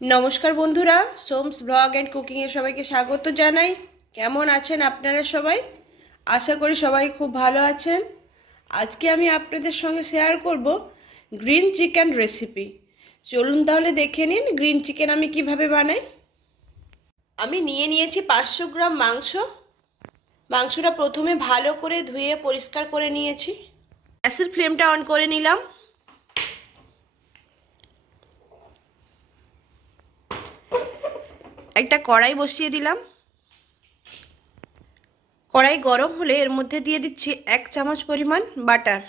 নমস্কার বন্ধুরা, সোমস blog and কুকিংয়ে সবাইকে স্বাগত জানাই। কেমন আছেন আপনারা সবাই? আশা করি সবাই খুব ভালো আছেন। আজকে আমি আপনাদের সঙ্গে শেয়ার করব গ্রিন চিকেন রেসিপি। চলুন তাহলে দেখে নিন গ্রিন চিকেন আমি কিভাবে বানাই। আমি নিয়ে নিয়েছি 500 গ্রাম মাংস। মাংসটা প্রথমে ভালো করে ধুয়ে পরিষ্কার করে নিয়েছি। গ্যাসের ফ্লেমটা অন করে নিলাম। একটা কড়াই বসিয়ে দিলাম। কড়াই গরম হলে এর মধ্যে দিয়ে দিচ্ছি 1 চামচ পরিমাণ বাটার।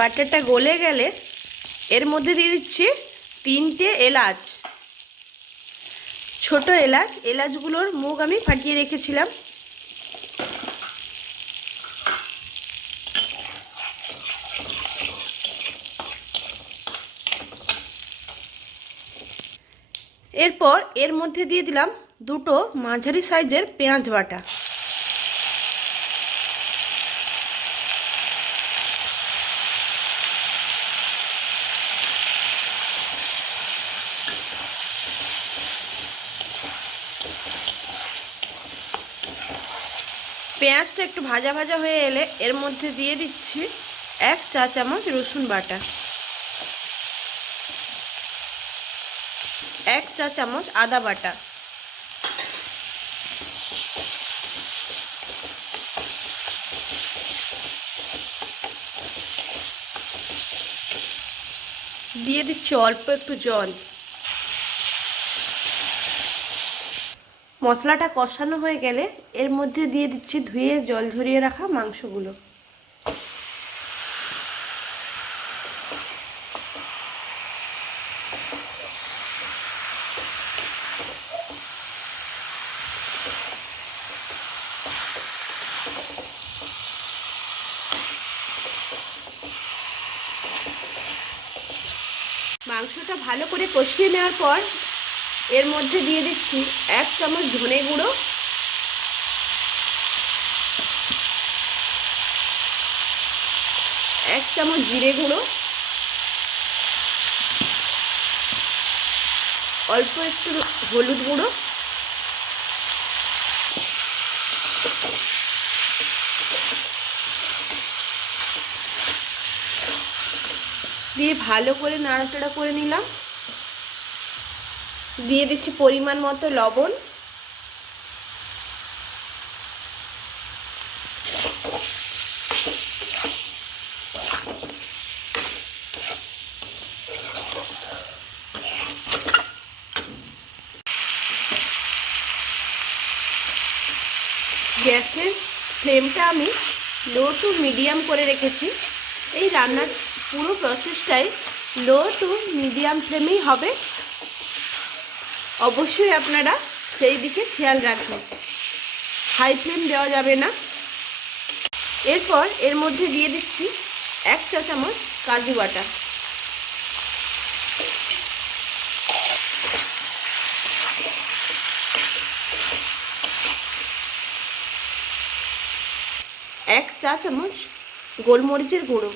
বাটারটা গলে গেলে এর মধ্যে দিয়ে দিচ্ছি 3টে এলাচ, ছোট এলাচ। এলাচগুলোর মুখ আমি ফাটিয়ে রেখেছিলাম। এরপর এর মধ্যে দিয়ে দিলাম 2টো মাঝারি সাইজের পেঁয়াজ বাটা। পেঁয়াজটা একটু ভাজা ভাজা হয়ে এলে এর মধ্যে দিয়ে দিচ্ছি 1 চা চামচ রসুন বাটা, 1 চা চামচ আদা বাটা, দিয়ে দিচ্ছি অল্প একটু জল। মশলাটা কষানো হয়ে গেলে এর মধ্যে দিয়ে দিচ্ছি ধুয়ে জল ঝরিয়ে রাখা মাংসগুলো। মাংসটা ভালো করে কষিয়ে নেওয়ার পর এর মধ্যে দিয়ে দিচ্ছি 1 চামচ ধনে গুঁড়ো, 1 চামচ জিরে গুঁড়ো, অল্প একটু হলুদ গুঁড়ো, দিয়ে ভালো করে নাড়াচাড়া করে নিলাম। দিয়ে দিচ্ছি পরিমাণ মতো লবণ, গ্যাসের ফ্লেমটা আমি লো টু মিডিয়াম করে রেখেছি। এই রান্নার পুরো প্রসেসটাই লো টু মিডিয়াম ফ্লেমেই হবে। অবশ্যই আপনারা সেই দিকে খেয়াল রাখবেন, হাই ফ্লেম দেওয়া যাবে না। এরপর এর মধ্যে দিয়ে দিচ্ছি 1 চা চামচ কাজু বাটা, এক চা চামচ গোলমরিচের গুঁড়ো,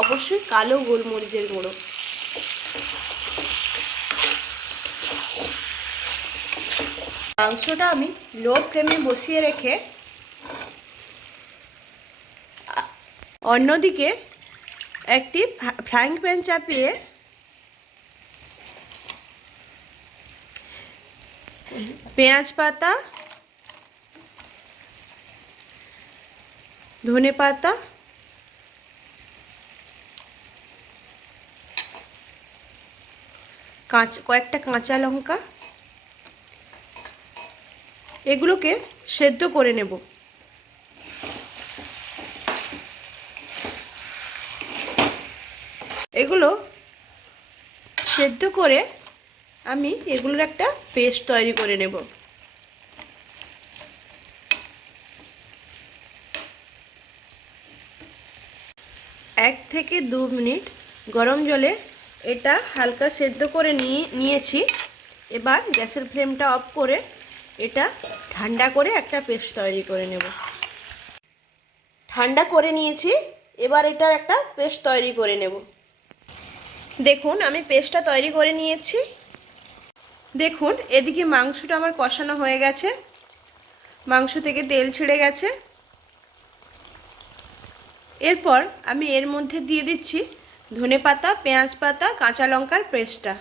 অবশ্যই কালো গোলমরিচের গুঁড়ো। মাংসটা আমি লো ফ্লেমে বসিয়ে রেখে অন্যদিকে একটি ফ্রাইং প্যান চাপিয়ে পেঁয়াজ পাতা, ধনে পাতা, কয়েকটা কাঁচা লঙ্কা, এগুলোকে সেদ্ধ করে নেব। এগুলো সেদ্ধ করে আমি এগুলোর একটা পেস্ট তৈরি করে নেব। 1 থেকে 2 মিনিট গরম জলে এটা হালকা সেদ্ধ করে নিয়েছি। এবার গ্যাসের ফ্লেমটা অফ করে এটা ঠান্ডা করে একটা পেস্ট তৈরি করে নেব। ঠান্ডা করে নিয়েছি, এবার এটার একটা পেস্ট তৈরি করে নেব। দেখুন আমি পেস্টটা তৈরি করে নিয়েছি। দেখুন এদিকে মাংসটা আমার কষানো হয়ে গেছে, মাংস থেকে তেল ছেড়ে গেছে। এরপর আমি এর মধ্যে দিয়ে দিচ্ছি ধনেপাতা, পেঁয়াজ পাতা, কাঁচা লঙ্কার পেস্টটা।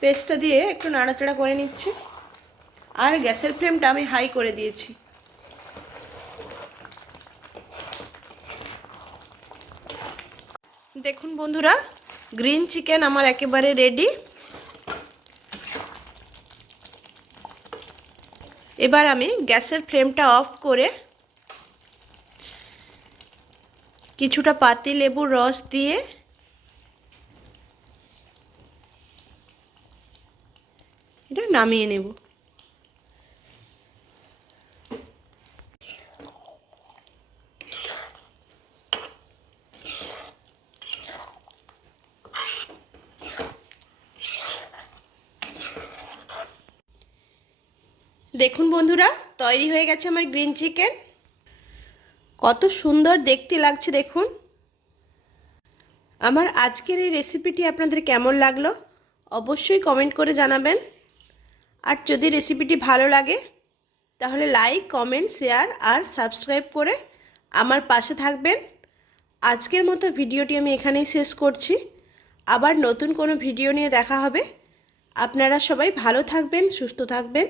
পেস্টটা দিয়ে একটু নাড়াচাড়া করে নিচ্ছি, আর গ্যাসের ফ্লেমটা আমি হাই করে দিয়েছি। দেখুন বন্ধুরা, গ্রিন চিকেন আমার একেবারে রেডি। এবার আমি গ্যাসের ফ্লেমটা অফ করে কিছুটা পাতি লেবুর রস দিয়ে এটা নামিয়ে নেব। দেখুন বন্ধুরা, তৈরি হয়ে গেছে আমার গ্রিন চিকেন। কত সুন্দর দেখতে লাগছে দেখুন। আমার আজকের এই রেসিপিটি আপনাদের কেমন লাগলো অবশ্যই কমেন্ট করে জানাবেন। আর যদি রেসিপিটি ভালো লাগে তাহলে লাইক, কমেন্ট, শেয়ার আর সাবস্ক্রাইব করে আমার পাশে থাকবেন। আজকের মতো ভিডিওটি আমি এখানেই শেষ করছি। আবার নতুন কোনো ভিডিও নিয়ে দেখা হবে। আপনারা সবাই ভালো থাকবেন, সুস্থ থাকবেন।